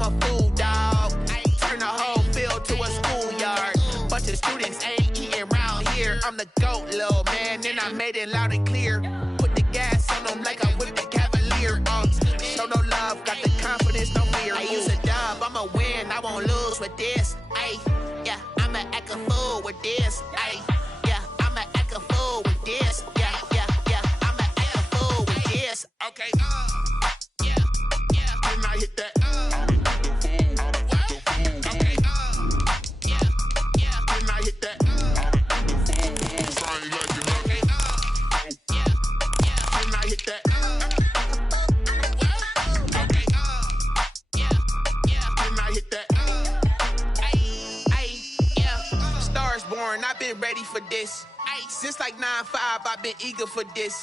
I'm a fool, dog. Turn the whole field to a schoolyard. Bunch of students ain't eating round here. I'm the GOAT, little man, and I made it loud and clear. Put the gas on them like I'm with the Cavalier. Show no love, got the confidence, no fear. I use a dub, I'ma win, I won't lose with this. Ay, yeah, I'ma act a fool with this. Ay, yeah, I'ma act a fool with this. Yeah, yeah, yeah, I'ma act a fool with this. Okay, yeah, yeah, and I hit that. I've been ready for this. Since like 9-5, I've been eager for this.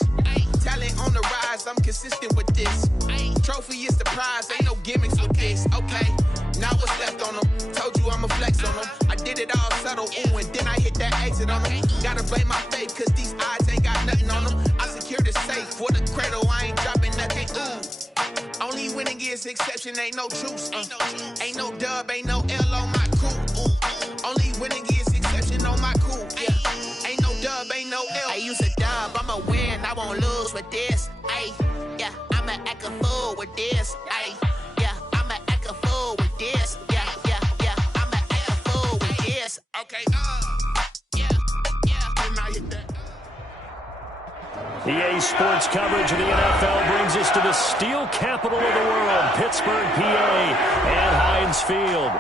Talent on the rise, I'm consistent with this. Trophy is the prize, ain't no gimmicks with this. Okay, now what's left on them? Told you I'ma flex on them. I did it all subtle, ooh, and then I hit that exit on them. Gotta blame my faith, cause these odds ain't got nothing on them. I secured the safe for the cradle, I ain't dropping nothing, ooh. Only winning is exception, ain't no truce. Ain't no dub, ain't no L on my crew, ooh. Only winning is exception on my crew, yeah. Ain't no dub, ain't no L. I use a dub, I'ma win, I won't lose with this. Ay, yeah, I'ma act a fool with this. Ay, yeah, I'ma act a fool with this. Yeah, yeah, yeah, I'ma act a fool with this. Okay, yeah, yeah, and I hit that. EA Sports coverage of the NFL brings us to the steel capital of the world, Pittsburgh, PA, and Heinz Field.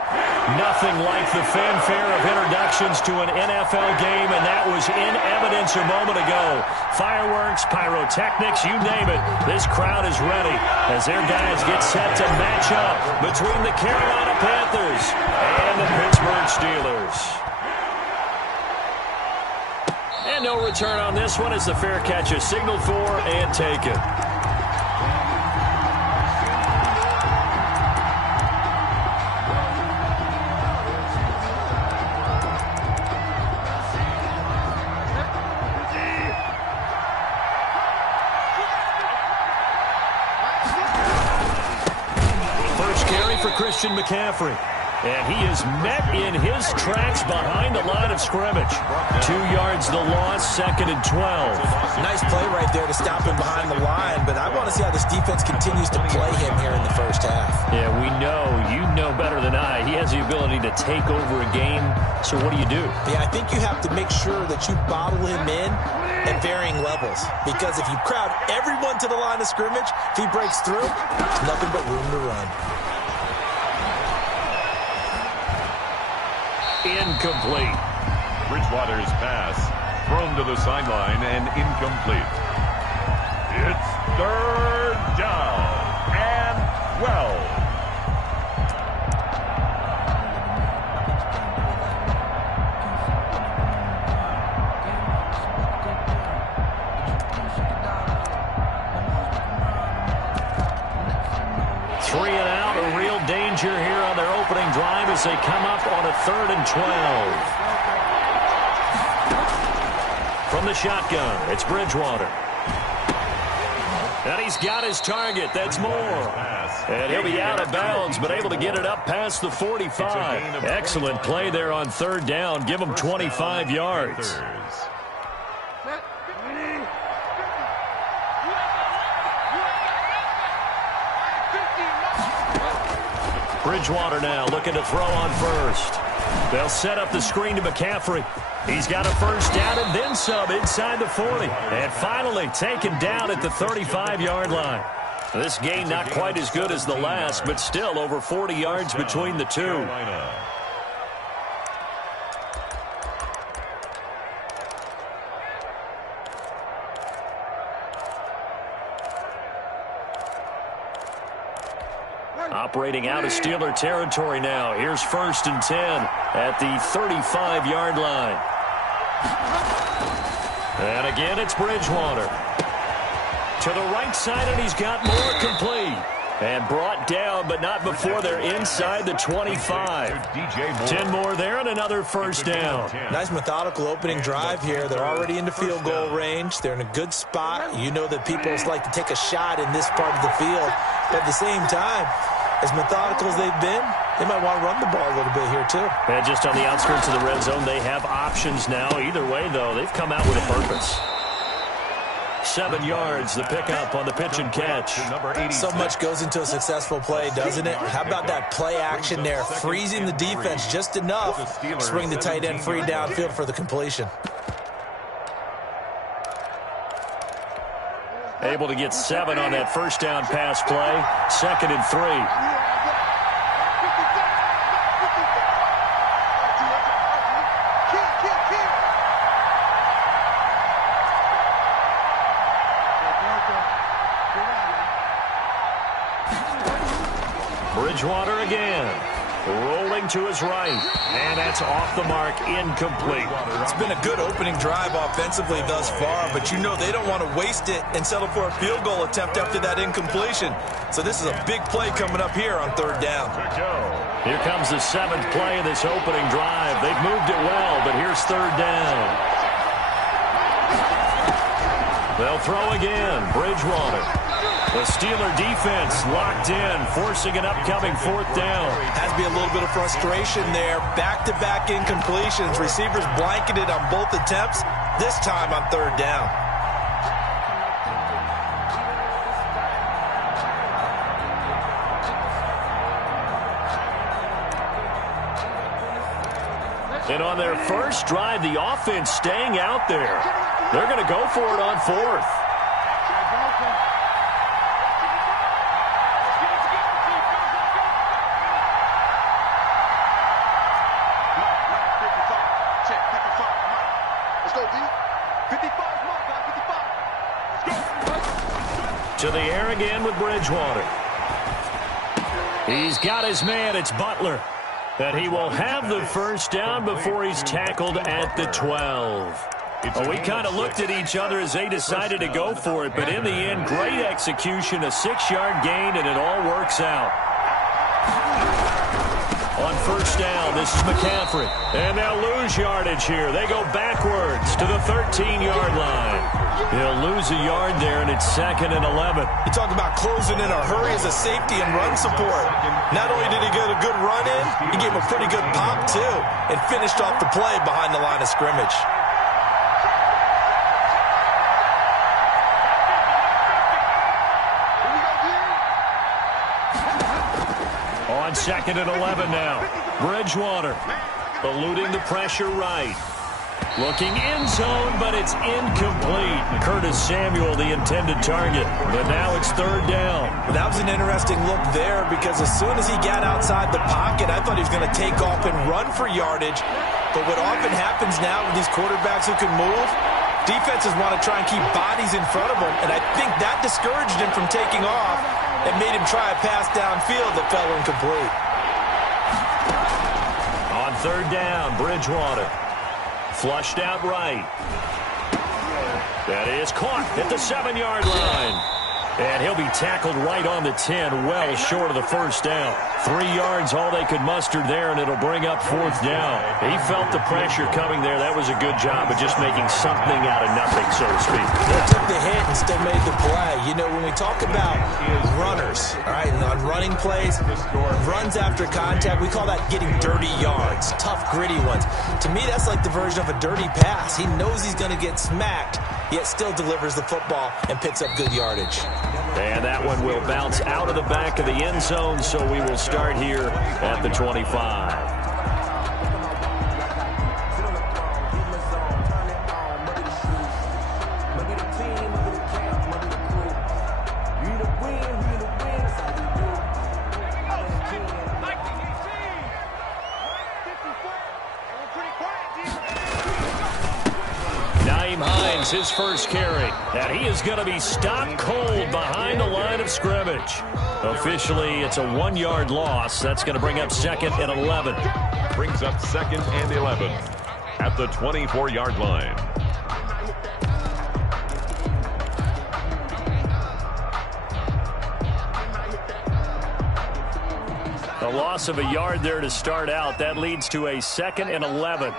Nothing like the fanfare of introductions to an NFL game, and that was in evidence a moment ago. Fireworks, pyrotechnics, you name it. This crowd is ready as their guys get set to match up between the Carolina Panthers and the Pittsburgh Steelers. And no return on this one as the fair catch is signaled for and taken. First carry for Christian McCaffrey. And he is met in his tracks behind the line of scrimmage. 2 yards the loss, 2nd and 12. Nice play right there to stop him behind the line, but I want to see how this defense continues to play him here in the first half. Yeah, we know, you know better than I, he has the ability to take over a game, so what do you do? Yeah, I think you have to make sure that you bottle him in at varying levels, because if you crowd everyone to the line of scrimmage, if he breaks through, there's nothing but room to run. Incomplete. Bridgewater's pass thrown to the sideline and incomplete. It's 3rd down and 12. Three and out, a real danger here on their opening drive as they come up on a 3rd and 12. From the shotgun, it's Bridgewater. And he's got his target. That's more. And he'll be out of bounds, but able to get it up past the 45. Excellent play there on 3rd down. Give him 25 yards. Bridgewater now looking to throw on first. They'll set up the screen to McCaffrey. He's got a first down and then some inside the 40. And finally taken down at the 35-yard line. This game not quite as good as the last, but still over 40 yards between the two. Operating out of Steeler territory now. Here's 1st and 10 at the 35-yard line. And again, it's Bridgewater. To the right side, and he's got more complete. And brought down, but not before they're inside the 25. 10 more there and another first down. Nice methodical opening drive here. They're already into field goal range. They're in a good spot. You know that people like to take a shot in this part of the field. But at the same time, as methodical as they've been, they might want to run the ball a little bit here too. And just on the outskirts of the red zone, they have options now. Either way, though, they've come out with a purpose. 7 yards, the pickup on the pitch and catch. So much goes into a successful play, doesn't it? How about that play action there, freezing the defense just enough to bring the tight end free downfield for the completion. Able to get 7 on that first down pass play. 2nd and 3. Bridgewater again, rolling to his right, and that's off the mark, incomplete. It's been a good opening drive offensively thus far, but you know they don't want to waste it and settle for a field goal attempt after that incompletion. So this is a big play coming up here on 3rd down. Here comes the 7th play of this opening drive. They've moved it well, but here's 3rd down. They'll throw again, Bridgewater. The Steeler defense locked in, forcing an upcoming 4th down. Has to be a little bit of frustration there. Back-to-back incompletions. Receivers blanketed on both attempts, this time on 3rd down. And on their first drive, the offense staying out there. They're going to go for it on 4th. To the air again with Bridgewater. He's got his man. It's Butler. And he will have the first down before he's tackled at the 12. Well, we kind of looked at each other as they decided to go for it, but in the end, great execution, a 6-yard gain, and it all works out. On first down, this is McCaffrey. And they'll lose yardage here. They go backwards to the 13-yard line. He'll lose a yard there, and it's 2nd and 11. You talk about closing in a hurry as a safety and run support. Not only did he get a good run in, he gave him a pretty good pop, too, and finished off the play behind the line of scrimmage. On 2nd and 11 now. Bridgewater eluding the pressure right. Looking end zone, but it's incomplete. Curtis Samuel, the intended target. But now it's 3rd down. That was an interesting look there because as soon as he got outside the pocket, I thought he was going to take off and run for yardage. But what often happens now with these quarterbacks who can move, defenses want to try and keep bodies in front of them. And I think that discouraged him from taking off and made him try a pass downfield that fell incomplete. On 3rd down, Bridgewater. Flushed out right. That is caught at the 7-yard line. And he'll be tackled right on the 10, well short of the first down. 3 yards, all they could muster there, and it'll bring up 4th down. He felt the pressure coming there. That was a good job of just making something out of nothing, so to speak. They took the hit and still made the play. You know, when we talk about runners, all right, and on running plays, runs after contact, we call that getting dirty yards, tough, gritty ones. To me, that's like the version of a dirty pass. He knows he's going to get smacked, yet still delivers the football and picks up good yardage. And that one will bounce out of the back of the end zone, so we will start here at the 25. His first carry, and he is going to be stopped cold behind the line of scrimmage. Officially, it's a 1-yard loss. That's going to bring up 2nd and 11. Brings up 2nd and 11 at the 24-yard line. A loss of a yard there to start out. That leads to a 2nd and 11.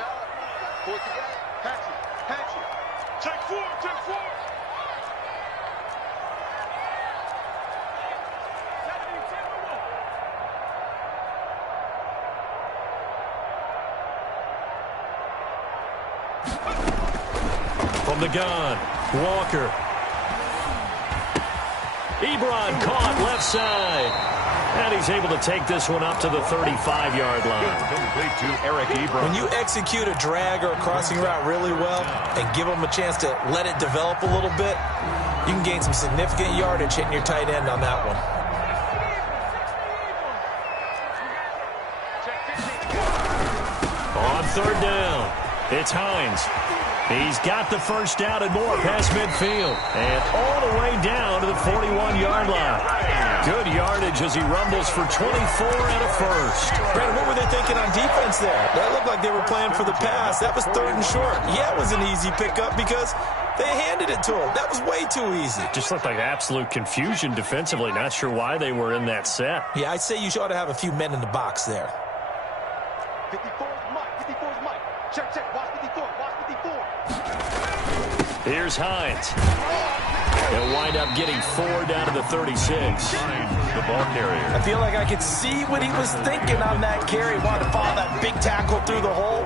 From the gun, Walker. Ebron caught left side. And he's able to take this one up to the 35-yard line. Complete to Eric Ebron. When you execute a drag or a crossing route really well and give them a chance to let it develop a little bit, you can gain some significant yardage hitting your tight end on that one. On third down, it's Hines. He's got the first down and more past midfield. And all the way down to the 41-yard line. Good yardage as he rumbles for 24 and a first. Brandon, what were they thinking on defense there? That looked like they were playing for the pass. That was third and short. Yeah, it was an easy pickup because they handed it to him. That was way too easy. Just looked like absolute confusion defensively. Not sure why they were in that set. Yeah, I'd say you ought to have a few men in the box there. 54 is Mike. 54 is Mike. Check, check. Watch 54. Watch 54. Here's Hines. He'll wind up getting 4 down to the 36. The ball carrier. I feel like I could see what he was thinking on that carry. Wanted to follow that big tackle through the hole.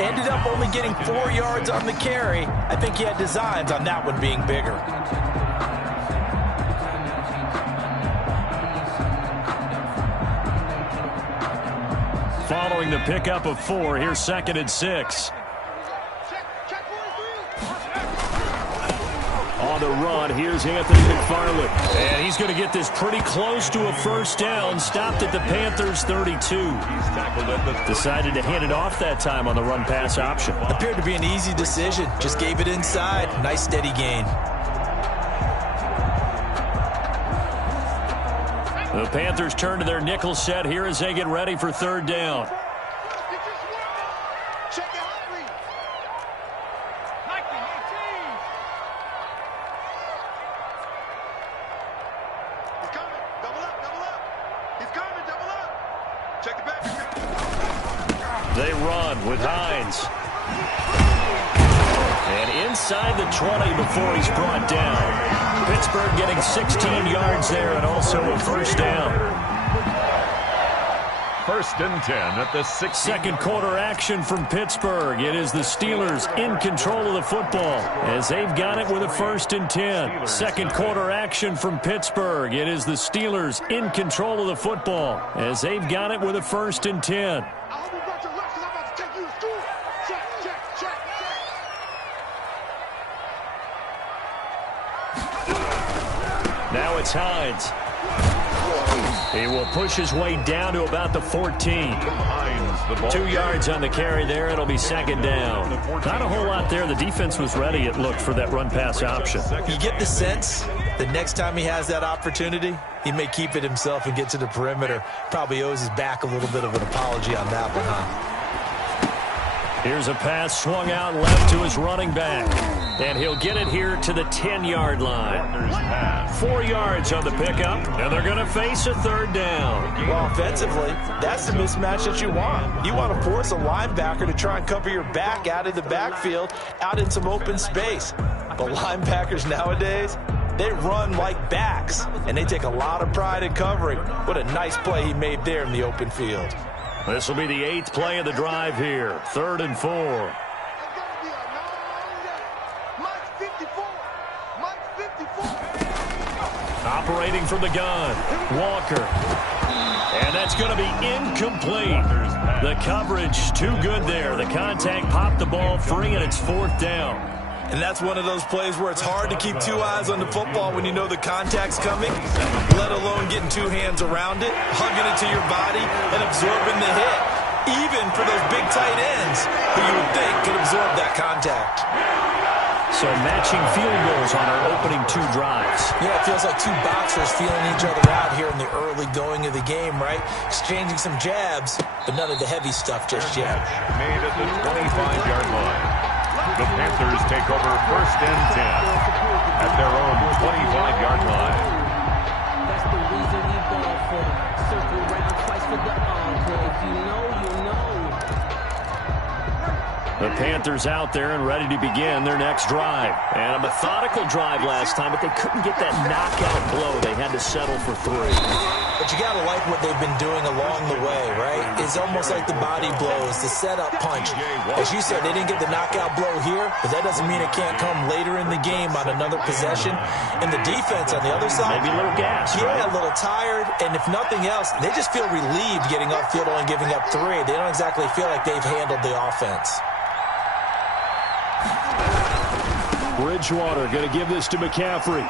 Ended up only getting 4 yards on the carry. I think he had designs on that one being bigger. Following the pickup of 4, here's 2nd and 6. On the run, here's Anthony McFarland. And he's going to get this pretty close to a first down. Stopped at the Panthers' 32. Decided to hand it off that time on the run-pass option. Appeared to be an easy decision. Just gave it inside. Nice steady gain. The Panthers turn to their nickel set here as they get ready for third down. They run with Hines. And inside the 20 before he's brought down. Pittsburgh getting 16 yards there and also a first down. 1st and 10 at the 6. Second quarter action from Pittsburgh. It is the Steelers in control of the football as they've got it with a 1st and 10. Second quarter action from Pittsburgh. It is the Steelers in control of the football as they've got it with a 1st and 10. Now it's Hines. He will push his way down to about the 14. 2 yards on the carry there. It'll be 2nd down. Not a whole lot there. The defense was ready, it looked, for that run-pass option. You get the sense that next time he has that opportunity, he may keep it himself and get to the perimeter. Probably owes his back a little bit of an apology on that one, huh? Here's a pass swung out left to his running back. And he'll get it here to the 10-yard line. 4 yards on the pickup, and they're going to face a third down. Well, offensively, that's the mismatch that you want. You want to force a linebacker to try and cover your back out of the backfield, out in some open space. But linebackers nowadays, they run like backs, and they take a lot of pride in covering. What a nice play he made there in the open field. This will be the 8th play of the drive here. 3rd and 4. Operating from the gun, Walker. And that's going to be incomplete. The coverage too good there. The contact popped the ball free, and it's 4th down. And that's one of those plays where it's hard to keep 2 eyes on the football when you know the contact's coming, let alone getting 2 hands around it, hugging it to your body, and absorbing the hit. Even for those big tight ends who you would think could absorb that contact. So matching field goals on our opening 2 drives. Yeah, it feels like 2 boxers feeling each other out here in the early going of the game, right? Exchanging some jabs, but none of the heavy stuff just yet. Made at the 25-yard line. The Panthers take over 1st and 10 at their own 25-yard line. That's the reason we go for circle round twice for the encore. If you know, you know. The Panthers out there and ready to begin their next drive. And a methodical drive last time, but they couldn't get that knockout blow. They had to settle for 3. But you got to like what they've been doing along the way, right? is almost like the body blows, the setup punch. As you said, they didn't get the knockout blow here, but that doesn't mean it can't come later in the game on another possession. And the defense on the other side, maybe a little gas, yeah, a little tired. And if nothing else, they just feel relieved getting upfield, only giving up 3. They don't exactly feel like they've handled the offense. Bridgewater going to give this to McCaffrey.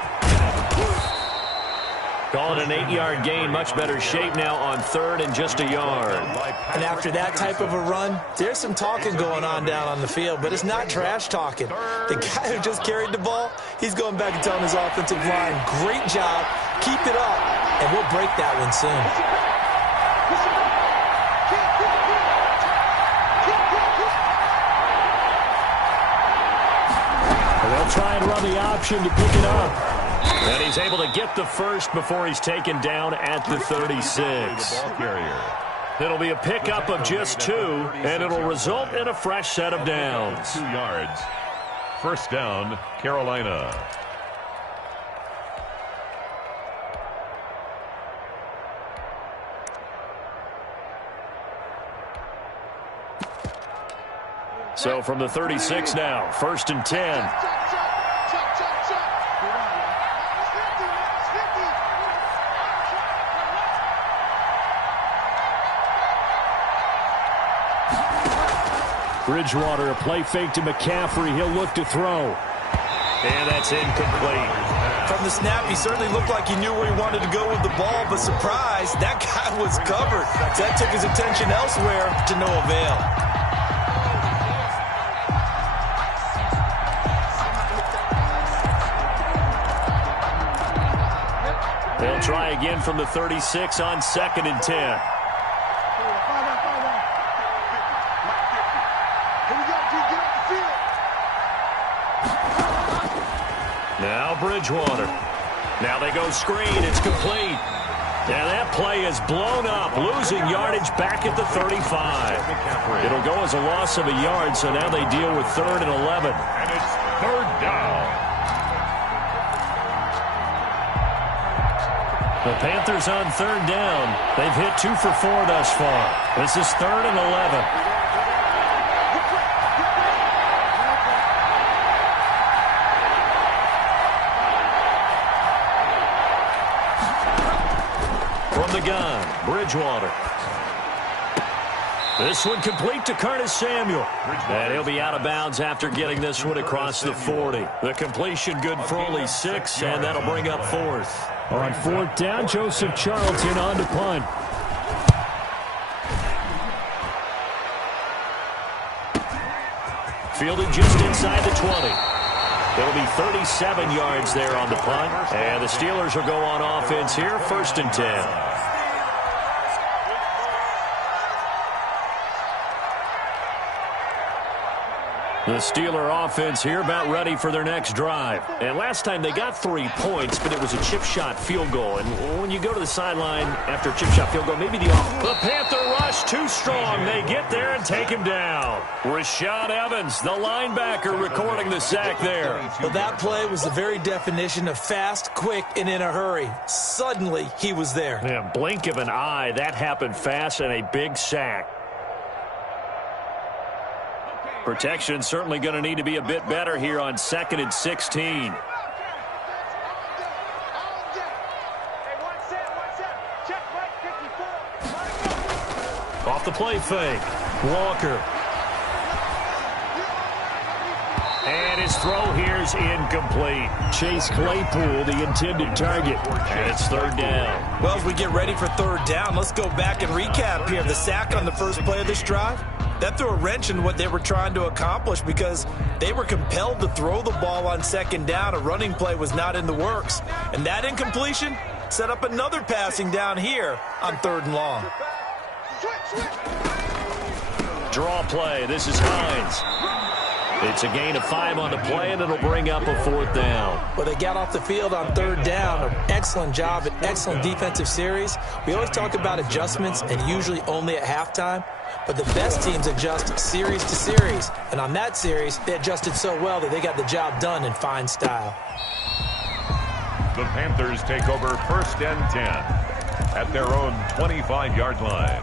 Call it an 8-yard gain. Much better shape now on 3rd and just a yard. And after that type of a run, there's some talking going on down on the field, but it's not trash talking. The guy who just carried the ball, he's going back and telling his offensive line, great job, keep it up, and we'll break that one soon. They'll try and run the option to pick it up. And he's able to get the first before he's taken down at the 36. It'll be a pickup of just 2, and it'll result in a fresh set of downs. 2 yards. First down, Carolina. So from the 36 now, 1st and 10. Bridgewater, a play fake to McCaffrey. He'll look to throw. And that's incomplete. From the snap, he certainly looked like he knew where he wanted to go with the ball, but surprise, that guy was covered. So that took his attention elsewhere to no avail. They'll try again from the 36 on 2nd and 10. Now Bridgewater. Now they go screen. It's complete. And that play is blown up, losing yardage back at the 35. It'll go as a loss of a yard, so now they deal with 3rd and 11. And it's 3rd down. The Panthers on 3rd down. They've hit 2 for 4 thus far. This is 3rd and 11. The gun, Bridgewater. This one complete to Curtis Samuel. And he'll be out of bounds after getting this one across the 40. The completion good for only 6, and that'll bring up 4th. On 4th down, Joseph Charlton on to punt. Fielded just inside the 20. It'll be 37 yards there on the punt. And the Steelers will go on offense here, 1st and 10. The Steeler offense here about ready for their next drive. And last time they got 3 points, but it was a chip shot field goal. And when you go to the sideline after a chip shot field goal, maybe the Panther rush too strong. They get there and take him down. Rashad Evans, the linebacker, recording the sack there. Well, that play was the very definition of fast, quick, and in a hurry. Suddenly, he was there. Yeah, blink of an eye, that happened fast, and a big sack. Protection certainly going to need to be a bit better here on 2nd and 16. Off the play fake. Walker. And his throw here's incomplete. Chase Claypool, the intended target. And it's 3rd down. Well, as we get ready for 3rd down, let's go back and recap here. The sack on the first play of this drive, that threw a wrench in what they were trying to accomplish because they were compelled to throw the ball on 2nd down. A running play was not in the works. And that incompletion set up another passing down here on 3rd and long. Draw play. This is Hines. It's a gain of 5 on the play, and it'll bring up a 4th down. Well, they got off the field on 3rd down. An excellent job, an excellent defensive series. We always talk about adjustments, and usually only at halftime. But the best teams adjust series to series. And on that series, they adjusted so well that they got the job done in fine style. The Panthers take over 1st and 10 at their own 25-yard line.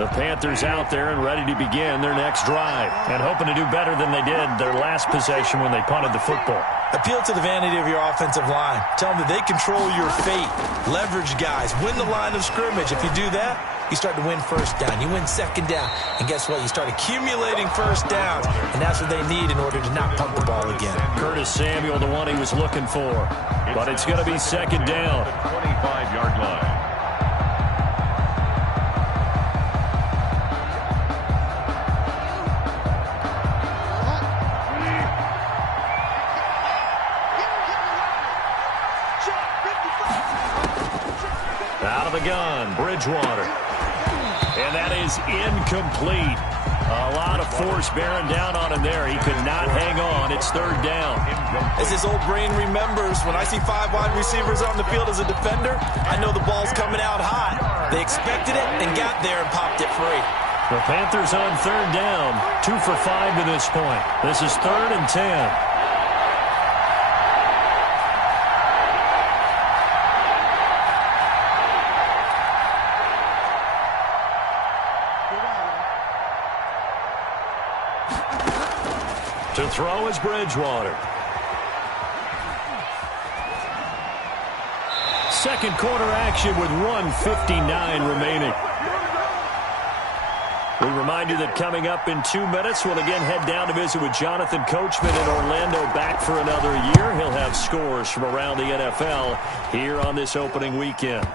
The Panthers out there and ready to begin their next drive and hoping to do better than they did their last possession when they punted the football. Appeal to the vanity of your offensive line. Tell them that they control your fate. Leverage guys. Win the line of scrimmage. If you do that, you start to win first down. You win second down. And guess what? You start accumulating first downs. And that's what they need in order to not punt the ball again. Curtis Samuel, the one he was looking for. But it's going to be second down. 25-yard line. Out of the gun, Bridgewater. And that is incomplete. A lot of force bearing down on him there. He could not hang on. It's third down. As his old brain remembers, when I see 5 wide receivers on the field as a defender, I know the ball's coming out hot. They expected it and got there and popped it free. The Panthers on third down. 2 for 5 to this point. This is 3rd and 10. To throw is Bridgewater. Second quarter action with 1:59 remaining. We remind you that coming up in 2 minutes, we'll again head down to visit with Jonathan Coachman in Orlando, back for another year. He'll have scores from around the NFL here on this opening weekend.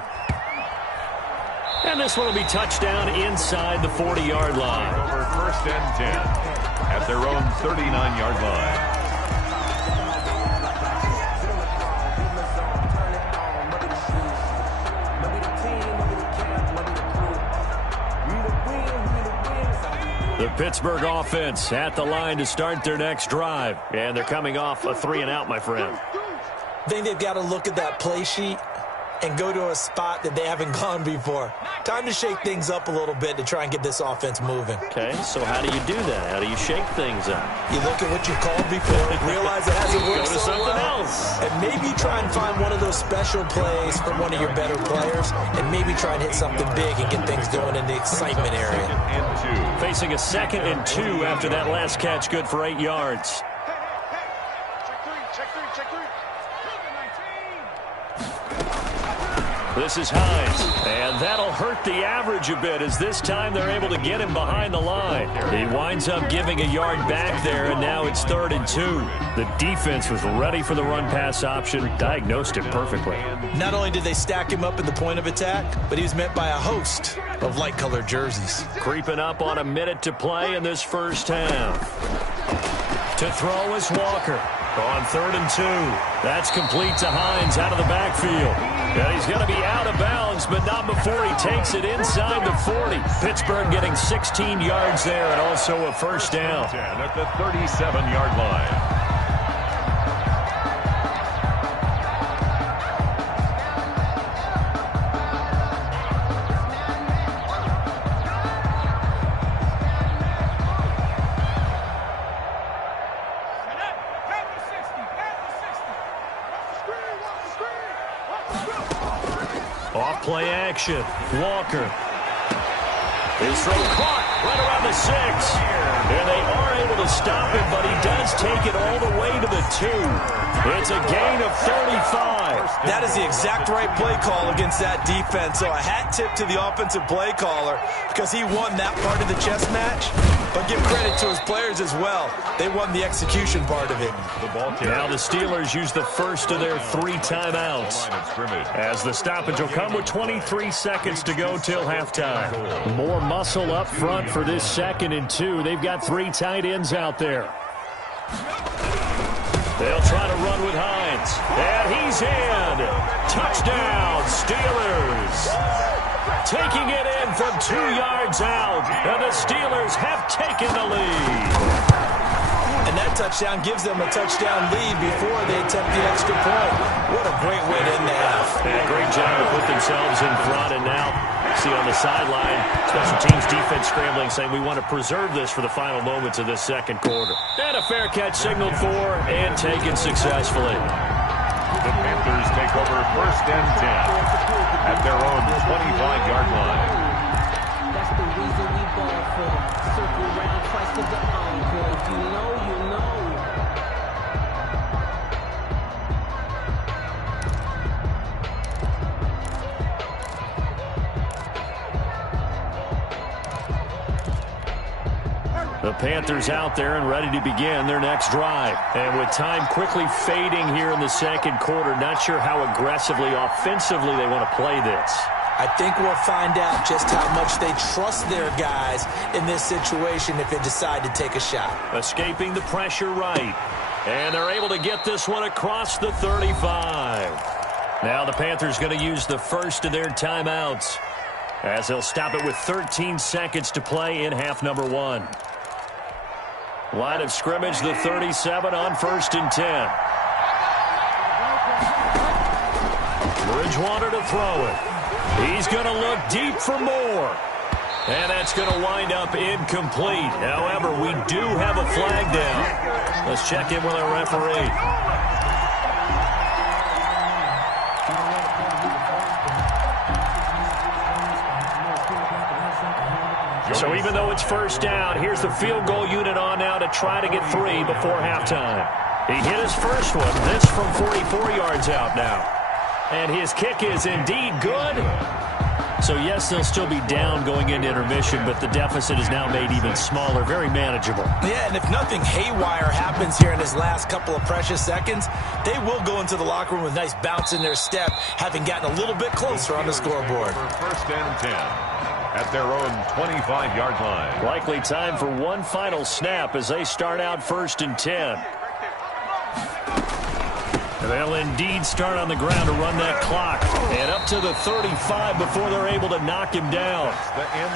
And this one will be touchdown inside the 40-yard line. Over 1st and 10 at their own 39-yard line. The Pittsburgh offense at the line to start their next drive. And they're coming off a 3-and-out, my friend. I think they've got to look at that play sheet and go to a spot that they haven't gone before. Time to shake things up a little bit to try and get this offense moving. Okay, so how do you do that? How do you shake things up? You look at what you called before, realize it hasn't worked Go to so something well, else. and maybe try and find one of those special plays from one of your better players, and maybe try and hit something big and get things going in the excitement area. Facing a 2nd and 2 after that last catch, good for 8 yards. This is Hines, and that'll hurt the average a bit as this time they're able to get him behind the line. He winds up giving a yard back there, and now it's 3rd and 2. The defense was ready for the run-pass option, diagnosed it perfectly. Not only did they stack him up at the point of attack, but he was met by a host of light-colored jerseys. Creeping up on a minute to play in this first half. To throw is Walker. On 3rd and 2. That's complete to Hines out of the backfield. And he's going to be out of bounds, but not before he takes it inside the 40. Pittsburgh getting 16 yards there and also a first down. At the 37-yard line. Play action. Walker. His throw caught right around the 6. And they are able to stop him, but he does take it all the way to the 2. It's a gain of 35. That is the exact right play call against that defense. So a hat tip to the offensive play caller because he won that part of the chess match. But give credit to his players as well. They won the execution part of it. Now the Steelers use the first of their 3 timeouts. As the stoppage will come with 23 seconds to go till halftime. More muscle up front for this 2nd and 2. They've got 3 tight ends out there. They'll try to run with Hines. And he's in. Touchdown, Steelers. Taking it in from 2 yards out. And the Steelers have taken the lead. And that touchdown gives them a touchdown lead before they attempt the extra point. What a great way to end the half. And a great job to put themselves in front. And now, see on the sideline, special teams defense scrambling, saying we want to preserve this for the final moments of this 2nd quarter. And a fair catch signaled for and taken successfully. The Panthers take over 1st and 10 at their own 25-yard line. That's the reason The Panthers out there and ready to begin their next drive. And with time quickly fading here in the second quarter, not sure how aggressively, offensively they want to play this. I think we'll find out just how much they trust their guys in this situation if they decide to take a shot. Escaping the pressure right. And they're able to get this one across the 35. Now the Panthers going to use the first of their timeouts as they'll stop it with 13 seconds to play in half number 1. Line of scrimmage, the 37 on 1st and 10. Bridgewater to throw it. He's going to look deep for more. And that's going to wind up incomplete. However, we do have a flag down. Let's check in with our referee. So even though it's first down, here's the field goal unit on now to try to get 3 before halftime. He hit his first one. This from 44 yards out now. And his kick is indeed good. So, yes, they'll still be down going into intermission, but the deficit is now made even smaller, very manageable. Yeah, and if nothing haywire happens here in his last couple of precious seconds, they will go into the locker room with a nice bounce in their step, having gotten a little bit closer on the scoreboard. First and 10 at their own 25-yard line. Likely time for one final snap as they start out 1st and 10. They'll indeed start on the ground to run that clock. And up to the 35 before they're able to knock him down.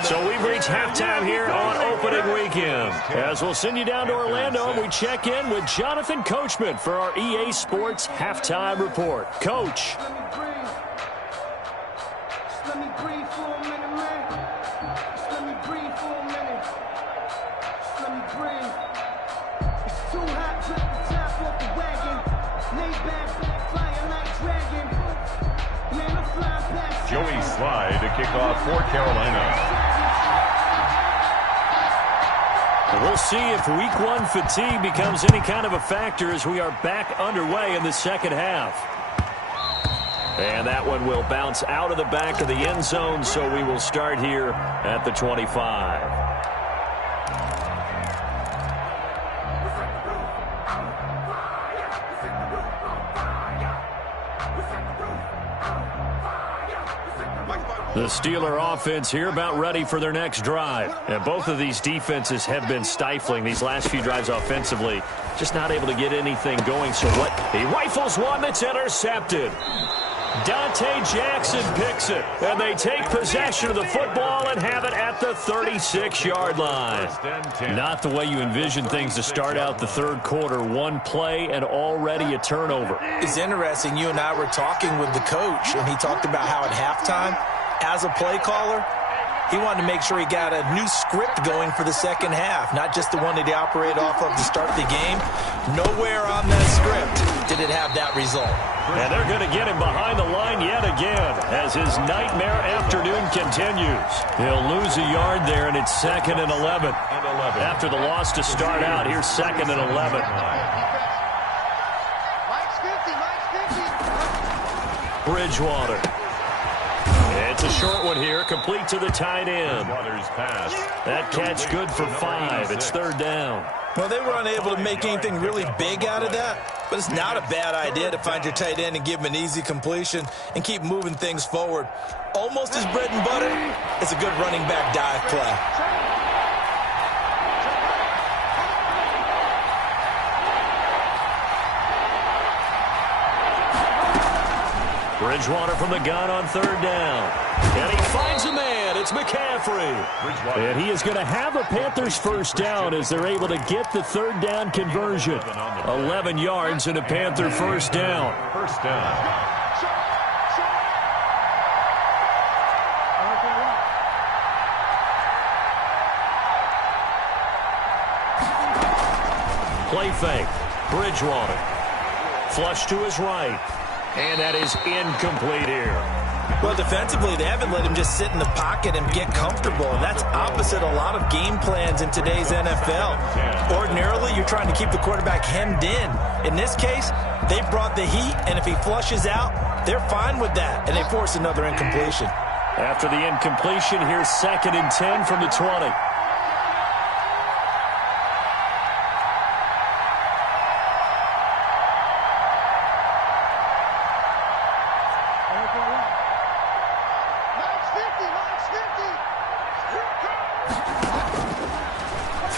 So we've reached halftime here on opening weekend. As we'll send you down to Orlando, and we check in with Jonathan Coachman for our EA Sports Halftime Report. Coach. Joey Slye to kick off for Carolina. We'll see if week 1 fatigue becomes any kind of a factor as we are back underway in the second half. And that one will bounce out of the back of the end zone, so we will start here at the 25. The Steeler offense here about ready for their next drive. And both of these defenses have been stifling these last few drives offensively. Just not able to get anything going. So what? He rifles one that's intercepted. Dante Jackson picks it. And they take possession of the football and have it at the 36-yard line. Not the way you envision things to start out the third quarter. One play and already a turnover. It's interesting. You and I were talking with the coach, and he talked about how at halftime, as a play caller, he wanted to make sure he got a new script going for the second half, not just the one that he operated off of to start the game. Nowhere on that script did it have that result. And they're going to get him behind the line yet again as his nightmare afternoon continues. He'll lose a yard there, and it's 2nd and 11. After the loss to start out, here's 2nd and 11. Bridgewater. It's a short one here, complete to the tight end. That catch good for 5. It's 3rd down. Well, they were unable to make anything really big out of that, but it's not a bad idea to find your tight end and give him an easy completion and keep moving things forward. Almost his bread and butter. It's a good running back dive play. Bridgewater from the gun on 3rd down. And he finds a man. It's McCaffrey. And he is going to have a Panthers first down as they're able to get the 3rd down conversion. 11 yards and a Panther first down. First down. Play fake. Bridgewater. Flush to his right. And that is incomplete here. Well, defensively, they haven't let him just sit in the pocket and get comfortable, and that's opposite a lot of game plans in today's NFL. Ordinarily, you're trying to keep the quarterback hemmed in. In this case, they brought the heat, and if he flushes out, they're fine with that, and they force another incompletion. After the incompletion, here's 2nd and 10 from the 20.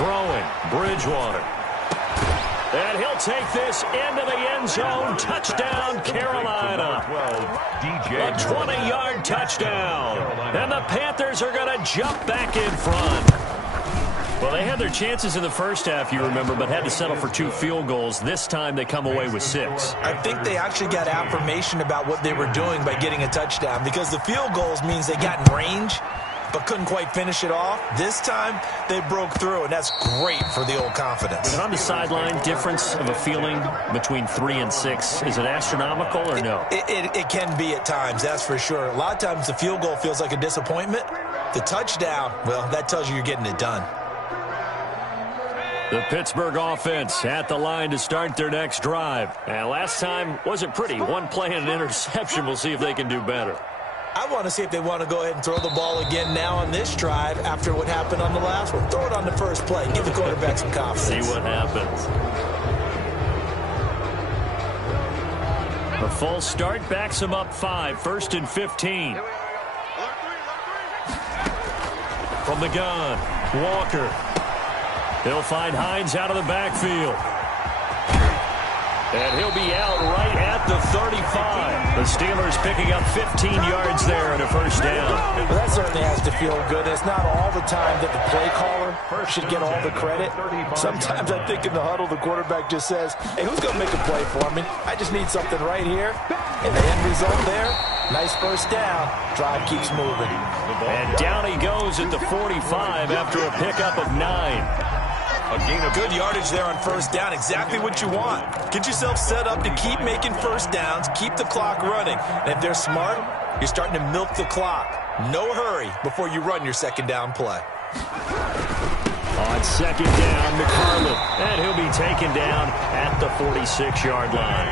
throwing. Bridgewater. And he'll take this into the end zone. Touchdown, Carolina. A 20-yard touchdown. And the Panthers are going to jump back in front. Well, they had their chances in the first half, you remember, but had to settle for 2 field goals. This time they come away with 6. I think they actually got affirmation about what they were doing by getting a touchdown, because the field goals means they got in range but couldn't quite finish it off. This time they broke through, and that's great for the old confidence. And on the sideline, difference of a feeling between 3 and 6, is it astronomical or no? It can be at times, that's for sure. A lot of times the field goal feels like a disappointment. The touchdown, well, that tells you you're getting it done. The Pittsburgh offense at the line to start their next drive. And last time wasn't pretty. 1 play and an interception. We'll see if they can do better. I want to see if they want to go ahead and throw the ball again now on this drive after what happened on the last one. Throw it on the first play. Give the quarterback some confidence. See what happens. A false start backs him up 5. 1st and 15. From the gun, Walker. He'll find Hines out of the backfield. And he'll be out right at the 35. The Steelers picking up 15 yards there and a first down. Well, that certainly has to feel good. It's not all the time that the play caller should get all the credit. Sometimes I think in the huddle the quarterback just says, hey, who's going to make a play for me? I just need something right here. And the end result there, nice first down. Drive keeps moving. And down he goes at the 45 after a pickup of 9. A gain of good yardage there on first down. Exactly what you want. Get yourself set up to keep making first downs, keep the clock running. And if they're smart, you're starting to milk the clock. No hurry before you run your second down play. On second down, McFarland. And he'll be taken down at the 46-yard line.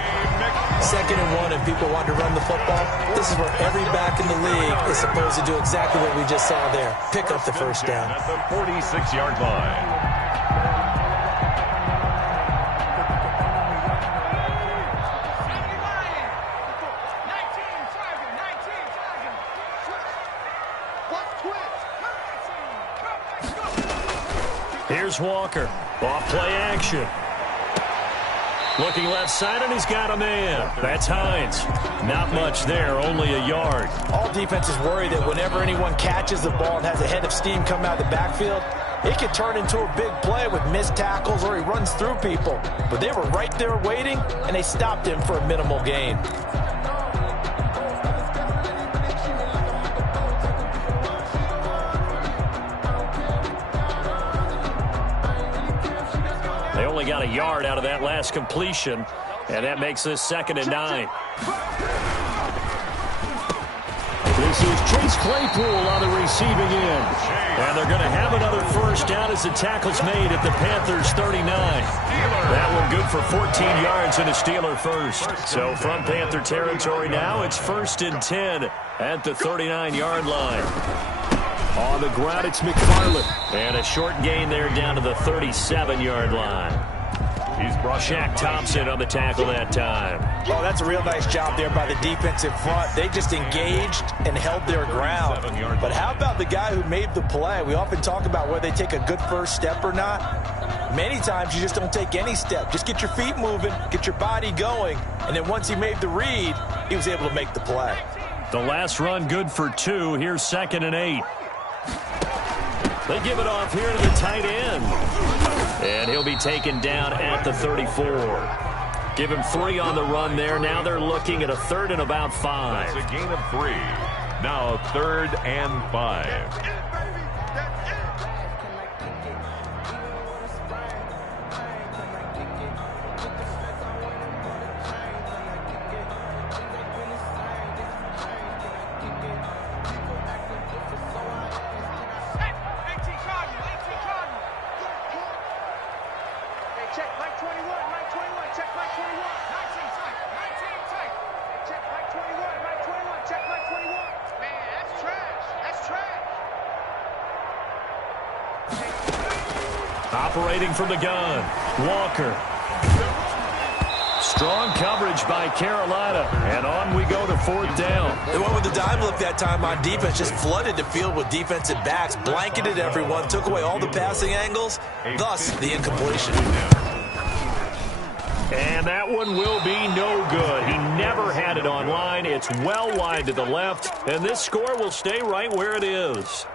2nd and 1, and people want to run the football. This is where every back in the league is supposed to do exactly what we just saw there. Pick up the first down. At the 46-yard line. Here's Walker. Off play action. Looking left side, and he's got a man. That's Hines. Not much there, only a yard. All defenses worry that whenever anyone catches the ball and has a head of steam come out of the backfield, it could turn into a big play with missed tackles or he runs through people. But they were right there waiting, and they stopped him for a minimal gain. They only got a yard out of that last completion, and that makes this 2nd and 9. This is Chase Claypool on the receiving end. And they're going to have another first down as the tackle's made at the Panthers' 39. That one good for 14 yards and a Steeler first. So from Panther territory now, it's 1st and 10 at the 39-yard line. On the ground, it's McFarland. And a short gain there down to the 37-yard line. He's brought Shaq Thompson on the tackle that time. Oh, that's a real nice job there by the defensive front. They just engaged and held their ground. But how about the guy who made the play? We often talk about whether they take a good first step or not. Many times you just don't take any step. Just get your feet moving, get your body going, and then once he made the read, he was able to make the play. The last run good for 2. Here's 2nd and 8. They give it off here to the tight end. And he'll be taken down at the 34. Give him 3 on the run there. Now they're looking at a 3rd and about 5. That's a gain of 3. Now 3rd and 5. Operating from the gun, Walker. Strong coverage by Carolina. And on we go to 4th down. They went with the dime look that time on defense, just flooded the field with defensive backs, blanketed everyone, took away all the passing angles, thus the incompletion. And that one will be no good. He never had it on line. It's well wide to the left, and this score will stay right where it is.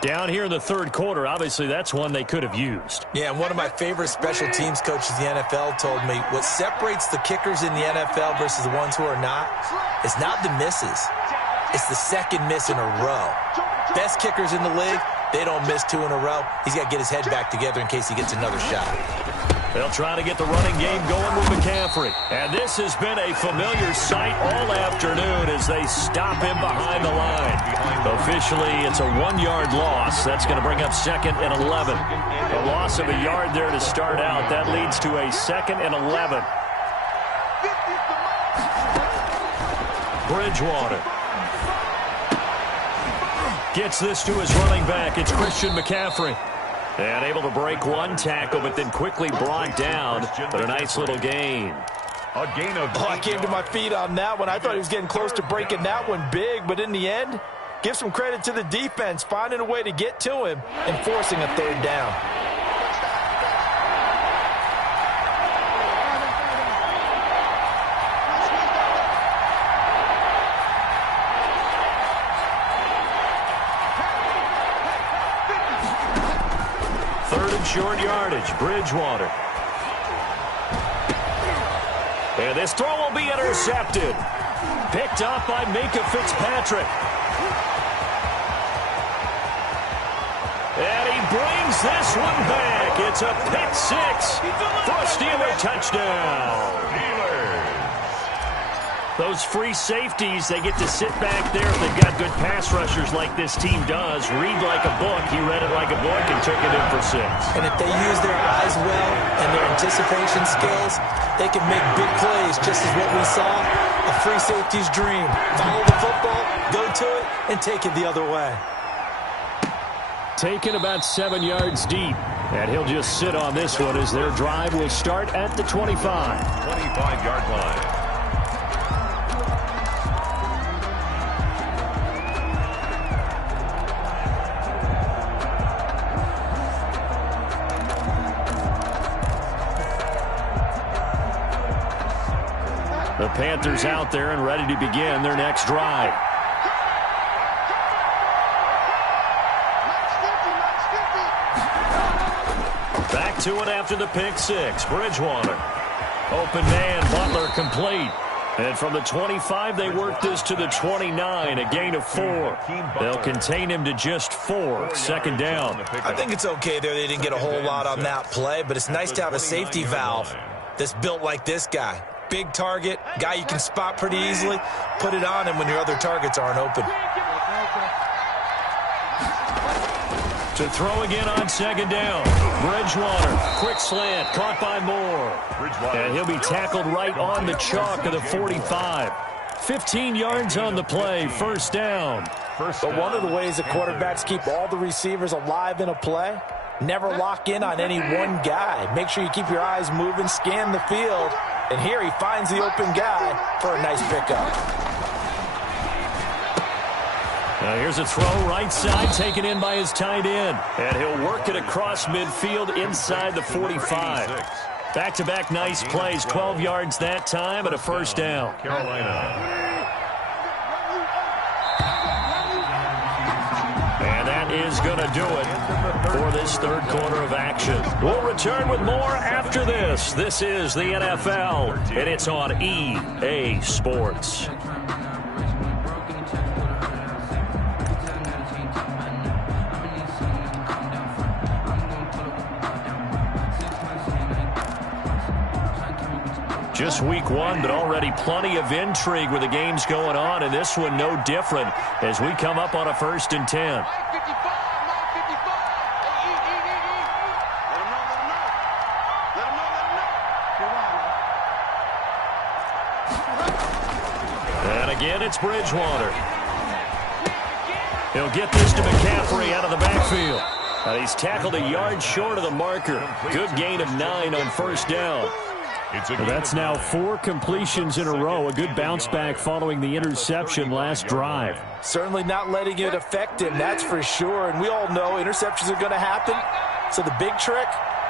Down here in the 3rd quarter, obviously that's one they could have used. Yeah, and one of my favorite special teams coaches in the NFL told me what separates the kickers in the NFL versus the ones who are not is not the misses. It's the second miss in a row. Best kickers in the league, they don't miss 2 in a row. He's got to get his head back together in case he gets another shot. They'll try to get the running game going with McCaffrey. And this has been a familiar sight all afternoon as they stop him behind the line. Officially, it's a 1-yard loss. That's going to bring up 2nd and 11. A loss of a yard there to start out. That leads to a 2nd and 11. Bridgewater gets this to his running back. It's Christian McCaffrey. And able to break one tackle, but then quickly brought down. But a nice little gain. A gain of I came to my feet on that one. I thought he was getting close to breaking that one big, but in the end, give some credit to the defense, finding a way to get to him and forcing a 3rd down. Short yardage, Bridgewater. And this throw will be intercepted. Picked up by Minka Fitzpatrick. And he brings this one back. It's a pick 6 for a Steeler touchdown. Those free safeties, they get to sit back there if they've got good pass rushers like this team does. Read like a book. He read it like a book and took it in for 6. And if they use their eyes well and their anticipation skills, they can make big plays, just as what we saw, a free safety's dream. Follow the football, go to it, and take it the other way. Taken about 7 yards deep. And he'll just sit on this one as their drive will start at the 25. 25-yard line. The Panthers out there and ready to begin their next drive. Back to it after the pick 6. Bridgewater. Open man, Butler complete. And from the 25, they work this to the 29, a gain of 4. They'll contain him to just 4. 2nd down. I think it's okay there. They didn't get a whole lot on that play, but it's nice to have a safety valve that's built like this guy. Big target, guy you can spot pretty easily. Put it on him when your other targets aren't open. To throw again on 2nd down. Bridgewater, quick slant, caught by Moore. And he'll be tackled right on the chalk of the 45. 15 yards on the play, 1st down. But one of the ways the quarterbacks keep all the receivers alive in a play, never lock in on any one guy. Make sure you keep your eyes moving, scan the field. And here he finds the open guy for a nice pickup. Now here's a throw right side taken in by his tight end. And he'll work it across midfield inside the 45. Back-to-back nice plays, 12 yards that time and a 1st down. And that is going to do it for this 3rd quarter of action. We'll return with more after this. This is the NFL, and it's on EA Sports. Just week 1, but already plenty of intrigue with the games going on, and this one no different as we come up on a 1st and 10. And again, it's Bridgewater. He'll get this to McCaffrey out of the backfield. He's tackled a yard short of the marker. Good gain of 9 on 1st down. That's now 4 completions in a row. A good bounce back following the interception last drive. Certainly not letting it affect him, that's for sure. And we all know interceptions are going to happen. So the big trick,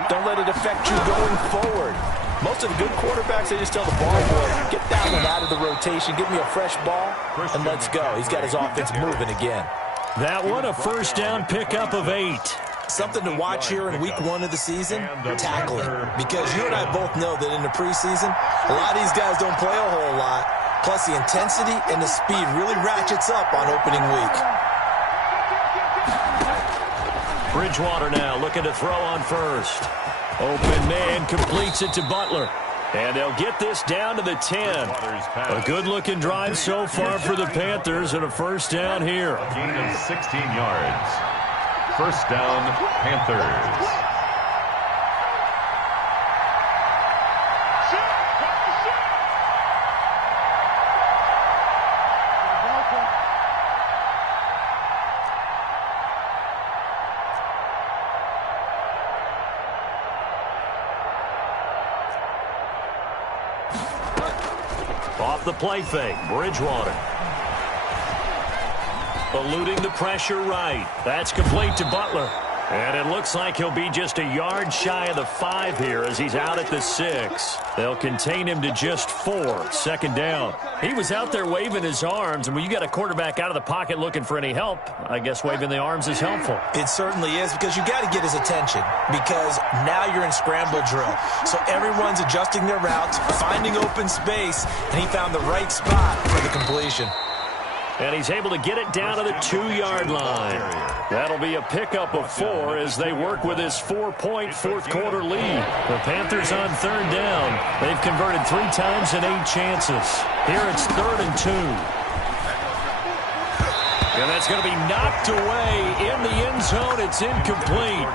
don't let it affect you going forward. Most of the good quarterbacks, they just tell the ball boy, get that one out of the rotation, give me a fresh ball, and let's go. He's got his offense moving again. That one, a first down pickup of 8. Something to watch here in week 1 of the season, tackling. Because you and I both know that in the preseason, a lot of these guys don't play a whole lot. Plus the intensity and the speed really ratchets up on opening week. Bridgewater now looking to throw on first. Open man completes it to Butler. And they'll get this down to the 10. A good-looking drive so far for the Panthers and a first down here. A gain of 16 yards. First down, Panthers. Off the play fake, Bridgewater. Eluding the pressure right. That's complete to Butler. And it looks like he'll be just a yard shy of the 5 here as he's out at the 6. They'll contain him to just 4. Second down. He was out there waving his arms, and when you got a quarterback out of the pocket looking for any help, I guess waving the arms is helpful. It certainly is, because you got to get his attention, because now you're in scramble drill. So everyone's adjusting their routes, finding open space, and he found the right spot for the completion. And he's able to get it down to the 2-yard line. That'll be a pickup of 4 as they work with his 4-point fourth-quarter lead. The Panthers on third down. They've converted 3 times and 8 chances. Here it's 3rd and 2. And that's going to be knocked away in the end zone. It's incomplete.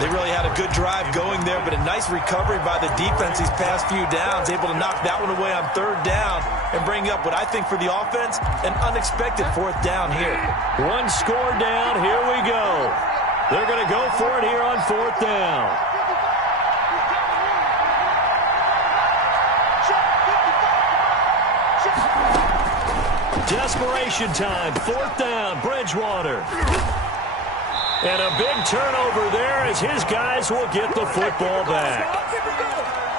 They really had a good drive going there, but a nice recovery by the defense these past few downs, able to knock that one away on 3rd down and bring up what I think for the offense, an unexpected 4th down here. 1 score down. Here we go. They're going to go for it here on 4th down. Desperation time, 4th down, Bridgewater. And a big turnover there as his guys will get the football back.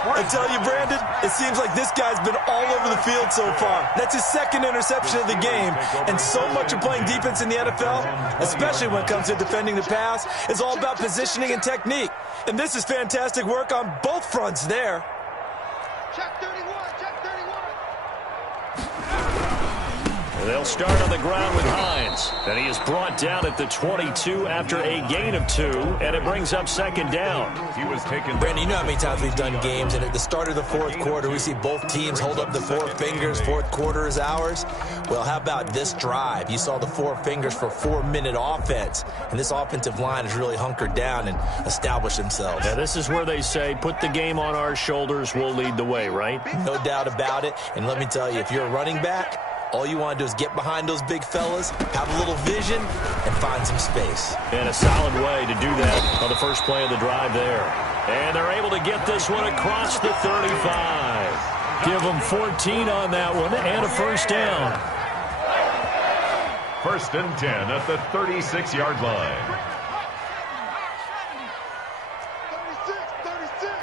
I tell you, Brandon, it seems like this guy's been all over the field so far. That's his 2nd interception of the game. And so much of playing defense in the NFL, especially when it comes to defending the pass, is all about positioning and technique. And this is fantastic work on both fronts there. Check 31, check 31. They'll start on the ground with Hines. And he is brought down at the 22 after a gain of 2, and it brings up 2nd down. He was taken. Brandon, you know how many times we've done games, and at the start of the 4th quarter, we see both teams hold up the 4 fingers, 4th quarter is ours. Well, how about this drive? You saw the 4 fingers for 4-minute offense, and this offensive line has really hunkered down and established themselves. Yeah, this is where they say, put the game on our shoulders, we'll lead the way, right? No doubt about it, and let me tell you, if you're a running back, all you want to do is get behind those big fellas, have a little vision, and find some space. And a solid way to do that on the first play of the drive there. And they're able to get this one across the 35. Give them 14 on that one and a first down. 1st and 10 at the 36-yard line. 36.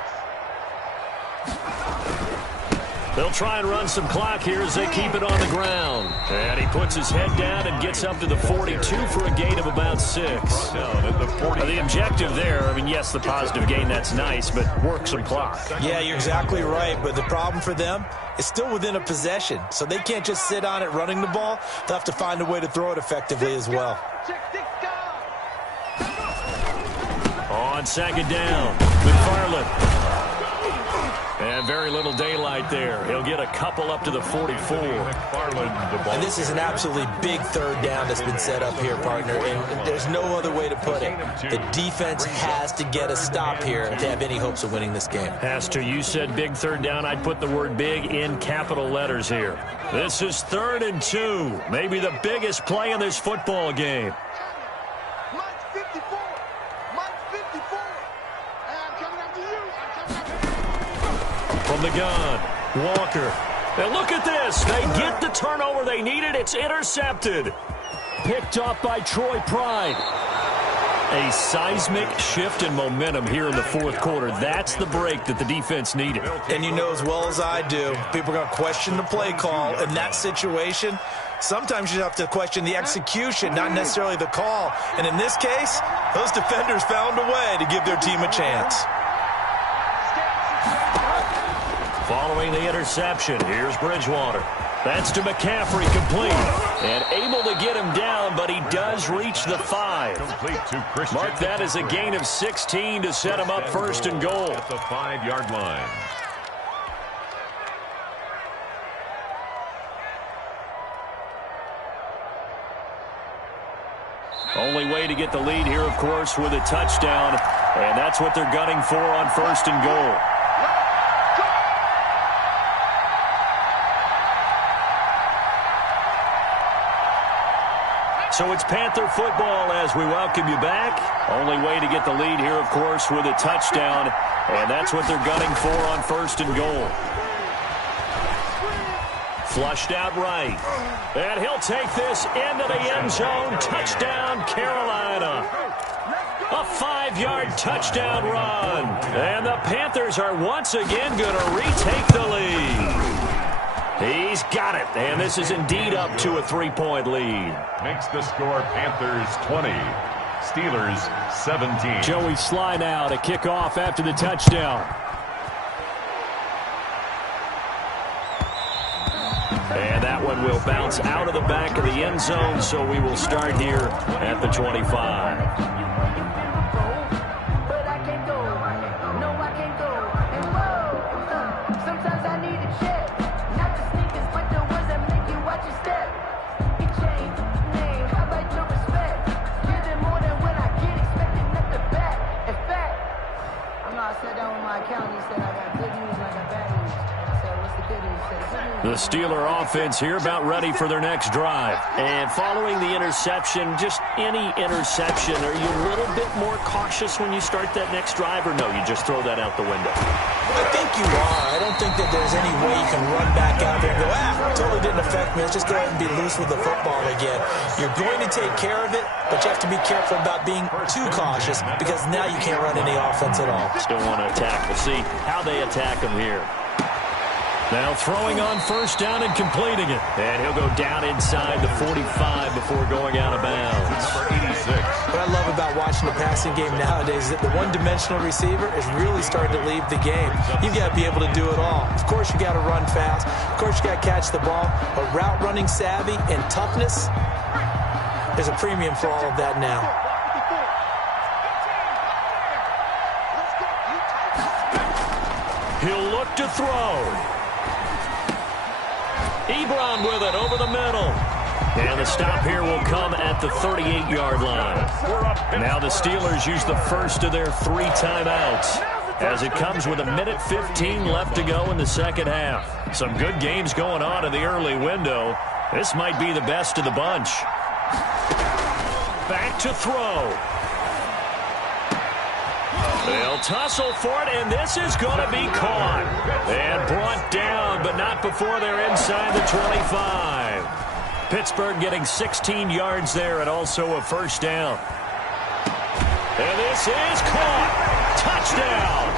They'll try and run some clock here as they keep it on the ground. And he puts his head down and gets up to the 42 for a gain of about 6. The objective there, I mean, yes, the positive gain, that's nice, but work some clock. Yeah, you're exactly right, but the problem for them is still within a possession, so they can't just sit on it running the ball. They'll have to find a way to throw it effectively as well. On 2nd down, McFarland. And very little daylight there. He'll get a couple up to the 44. And this is an absolutely big 3rd down that's been set up here, partner. And there's no other way to put it. The defense has to get a stop here if they have any hopes of winning this game. Has to. You said big 3rd down. I'd put the word big in capital letters here. This is 3rd and 2. Maybe the biggest play in this football game. Mike 54. Mike 54. And I'm coming after you. From From the gun, Walker. And look at this. They get the turnover they needed. It's intercepted. Picked off by Troy Pride. A seismic shift in momentum here in the fourth quarter. That's the break that the defense needed. And you know as well as I do, people are going to question the play call in that situation. Sometimes you have to question the execution, not necessarily the call. And in this case, those defenders found a way to give their team a chance. Following the interception, here's Bridgewater. That's to McCaffrey, complete. And able to get him down, but he does reach the 5. Mark that as a gain of 16 to set him up first and goal. At the 5-yard line. Only way to get the lead here, of course, with a touchdown. And that's what they're gunning for on first and goal. So it's Panther football as we welcome you back. Only way to get the lead here, of course, with a touchdown. And that's what they're gunning for on first and goal. Flushed out right. And he'll take this into the end zone. Touchdown, Carolina. A 5-yard touchdown run. And the Panthers are once again going to retake the lead. He's got it, and this is indeed up to a 3-point lead. Makes the score Panthers 20, Steelers 17. Joey Sly now to kick off after the touchdown. And that one will bounce out of the back of the end zone, so we will start here at the 25. The Steeler offense here about ready for their next drive. And following the interception, just any interception, are you a little bit more cautious when you start that next drive, or no, you just throw that out the window? I think you are. I don't think that there's any way you can run back out there and go, totally didn't affect me. Let's just go ahead and be loose with the football again. You're going to take care of it, but you have to be careful about being too cautious because now you can't run any offense at all. Still want to attack. We'll see how they attack them here. Now throwing on first down and completing it. And he'll go down inside the 45 before going out of bounds. Number 86. What I love about watching the passing game nowadays is that the one-dimensional receiver is really starting to leave the game. You've got to be able to do it all. Of course, you got to run fast. Of course, you got to catch the ball. But route running savvy and toughness, there's a premium for all of that now. He'll look to throw. Ebron with it over the middle. And the stop here will come at the 38-yard line. Now the Steelers use the first of their 3 timeouts as it comes with 1:15 left to go in the second half. Some good games going on in the early window. This might be the best of the bunch. Back to throw. They'll tussle for it, and this is going to be caught. And brought down, but not before they're inside the 25. Pittsburgh getting 16 yards there and also a first down. And this is caught. Touchdown.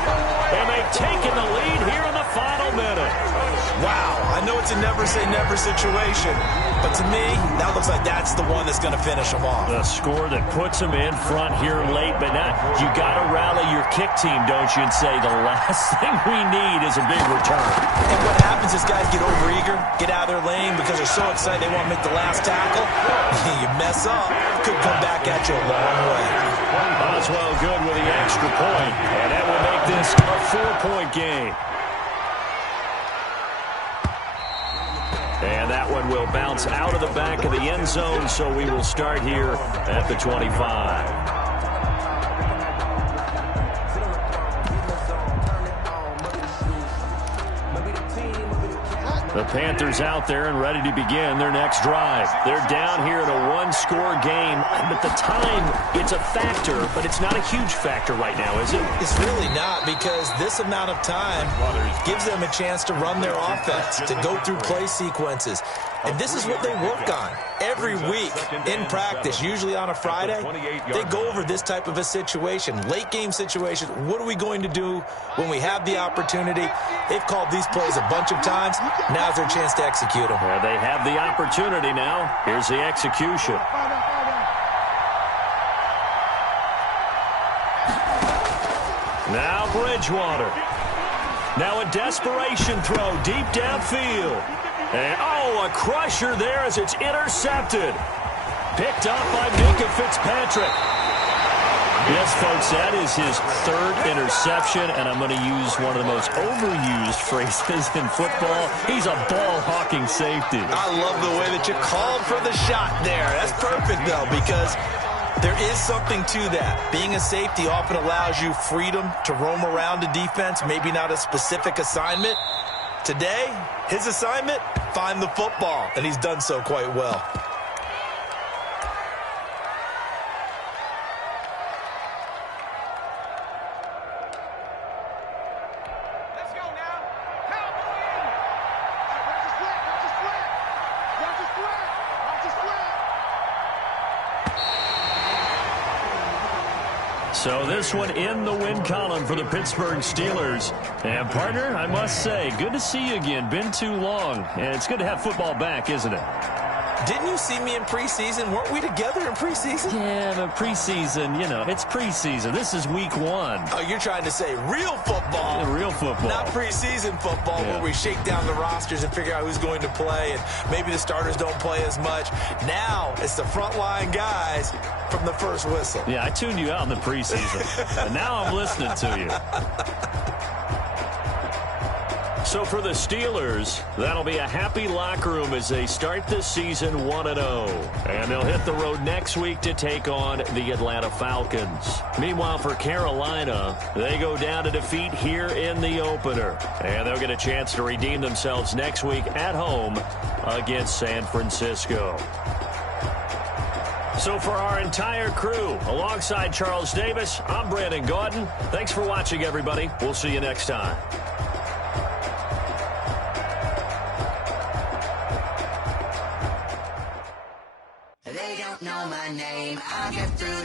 And they've taken the lead here in the final minute. Wow, I know it's a never-say-never situation, but to me, that looks like that's the one that's going to finish them off. The score that puts them in front here late, but not. You got to rally your kick team, don't you, and say the last thing we need is a big return. And what happens is guys get overeager, get out of their lane because they're so excited they want to make the last tackle. You mess up, could come back at you a long way. Oswell good with the extra point, and that will make this a 4-point game. And that one will bounce out of the back of the end zone, so we will start here at the 25. The Panthers out there and ready to begin their next drive. They're down here in a one-score game. At the time, it's a factor, but it's not a huge factor right now, is it? It's really not, because this amount of time gives them a chance to run their offense, to go through play sequences. And this is what they work on every week in practice, usually on a Friday. They go over this type of a situation, late game situation. What are we going to do when we have the opportunity? They've called these plays a bunch of times. Now's their chance to execute them. Yeah, they have the opportunity now. Here's the execution. Now Bridgewater. Now a desperation throw deep downfield. And, a crusher there as it's intercepted. Picked up by Minka Fitzpatrick. Yes, folks, that is his third interception, and I'm going to use one of the most overused phrases in football. He's a ball-hawking safety. I love the way that you called for the shot there. That's perfect, though, because there is something to that. Being a safety often allows you freedom to roam around a defense, maybe not a specific assignment. Today, his assignment, find the football, and he's done so quite well. Let's go now. Cowboy in. Watch the slant. Watch the slant. Watch the slant. Watch the slant. So this one in the win column for the Pittsburgh Steelers. And, partner, I must say, good to see you again. Been too long. And it's good to have football back, isn't it? Didn't you see me in preseason? Weren't we together in preseason? Yeah, but preseason, it's preseason. This is week 1. Oh, you're trying to say real football. Real football. Not preseason football, where we shake down the rosters and figure out who's going to play, and maybe the starters don't play as much. Now it's the frontline guys from the first whistle. Yeah, I tuned you out in the preseason. And now I'm listening to you. So for the Steelers, that'll be a happy locker room as they start this season 1-0. And they'll hit the road next week to take on the Atlanta Falcons. Meanwhile, for Carolina, they go down to defeat here in the opener. And they'll get a chance to redeem themselves next week at home against San Francisco. So for our entire crew, alongside Charles Davis, I'm Brandon Gaudin. Thanks for watching, everybody. We'll see you next time. They don't know my name. I'll get through